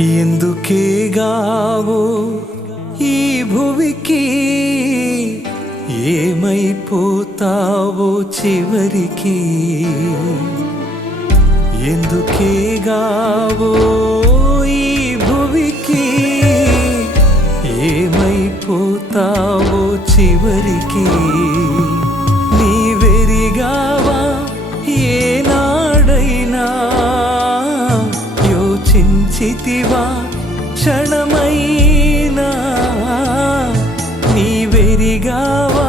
ఎందుకేగావో ఈ భువికి? ఏమైపోతావో చివరికి? ఎందుకేగావో ఈ భువికి? ఏమైపోతావో చివరికి? చితివా క్షణమైనా నీవెరిగావా?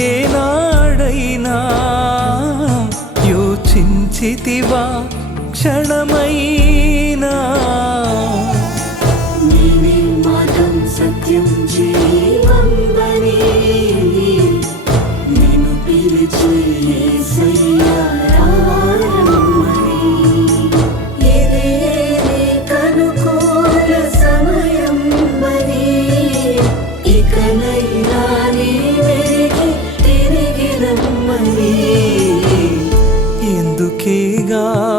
ఏనాడైనా యోచించితివా? క్షణమైనా నీవే సత్యం జీవం బని నిన్ను పిలిచే యేసయ్యా ఎందుకేగావో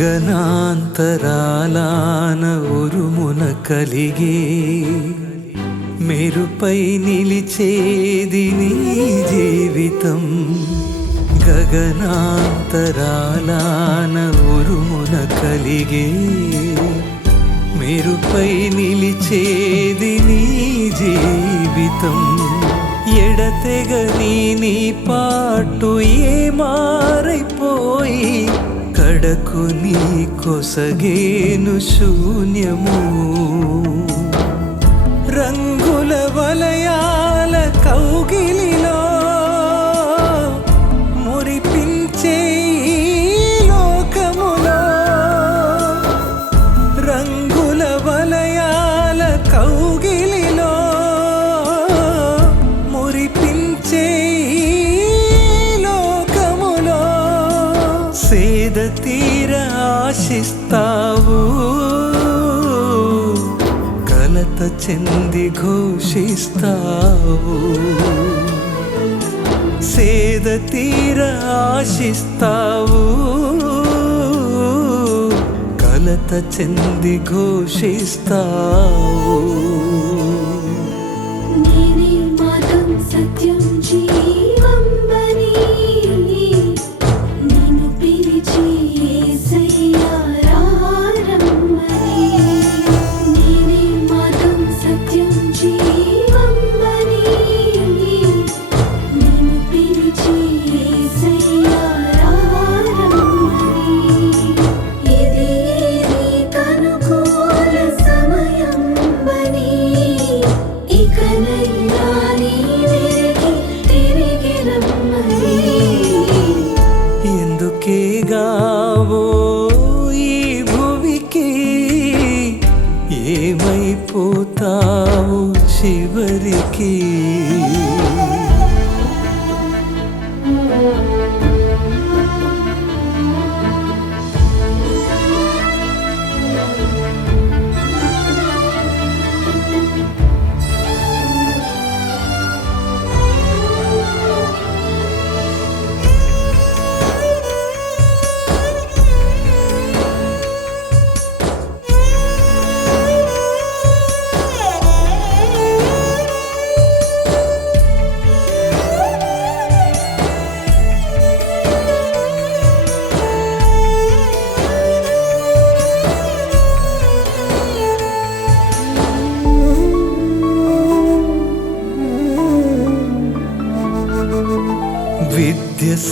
గగనాంతరాలాన ఉరుమున కలిగే మెరుపై నిలిచేది నీ జీవితం. గగనాంతరాలాన ఉరుమున కలిగే మెరుపై నిలిచేది నీ జీవితం. ఎడతెగని నీ పాటు ఏ మారైపోయి కడకు నీ కొసగేను శూన్యము. రంగుల వలయాల కౌగిలి చెంది ఘోషిస్తావు. సేద తీర ఆశిస్తావు. కలత చెంది ఘోషిస్తావు. ఏమైపోతావు చివరికి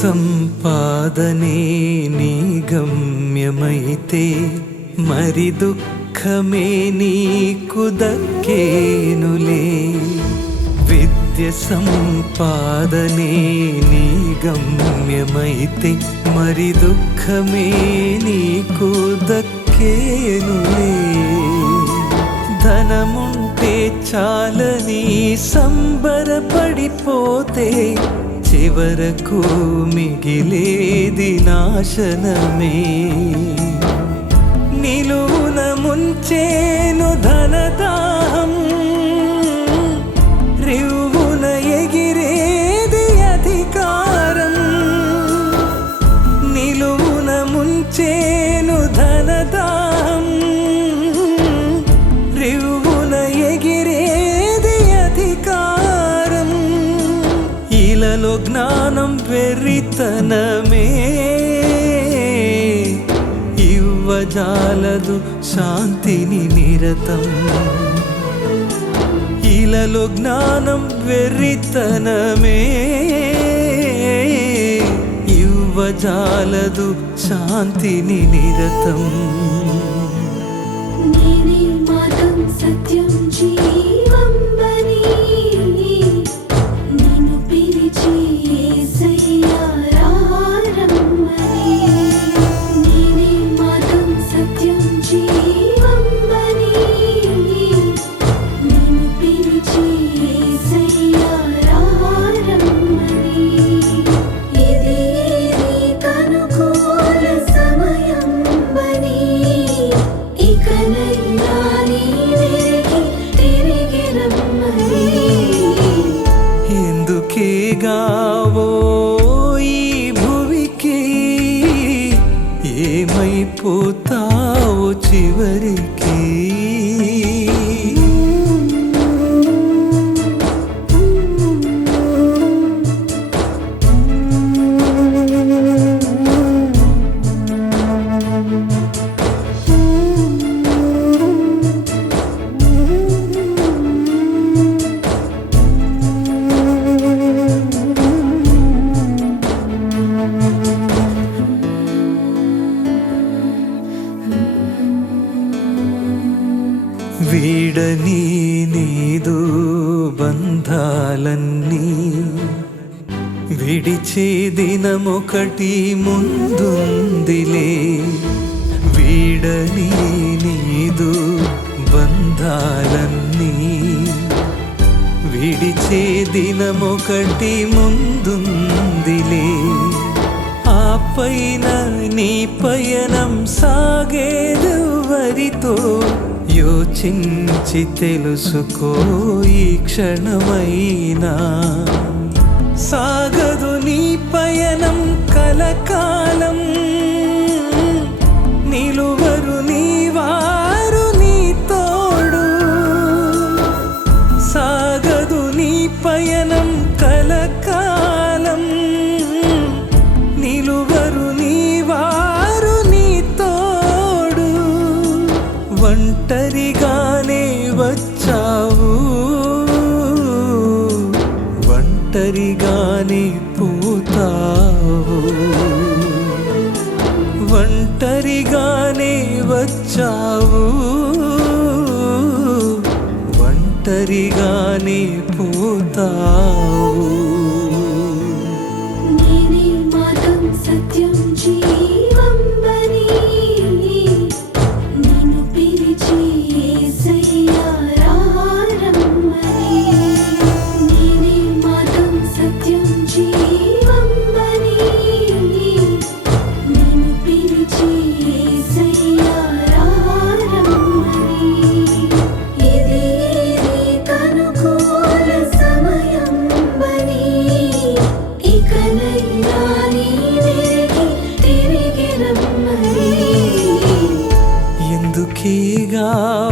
సంపాదనే నీ గమ్యమైతే మరి దుఃఖమే నీకు దక్కేనులే. విద్య సంపాదనే నీ గమ్యమైతే మరి దుఃఖమే నీకు దక్కేనులే. ధనముంటే చాలని సంబరపడిపోతే చివరకు మిగిలేది నాశనమే. నిలువున ముంచేను ధనతా వెర్రితనమే. ఇవ్వజాలదు శాంతిని నిరతం. ఇలలో జ్ఞానం వెర్రితనమే. ఇవ్వజాలదు శాంతిని నిరతం. సత్యం జీవం వీడని నీదు బంధాలన్నీ విడిచే దినమొకటి ముందుందిలే. వీడని నీదు బంధాలన్నీ విడిచే దినమొకటి ముందుందిలే. ఆ పైన నీ పయనం సాగేదెవరితో ఆలోచించి తెలుసుకో ఈ క్షణమైనా. సాగదు నీ పయనం కలకాల. ఒంటరిగానే పోతావు. నేనే మార్గం సత్యం జీ ఎందుకేగావో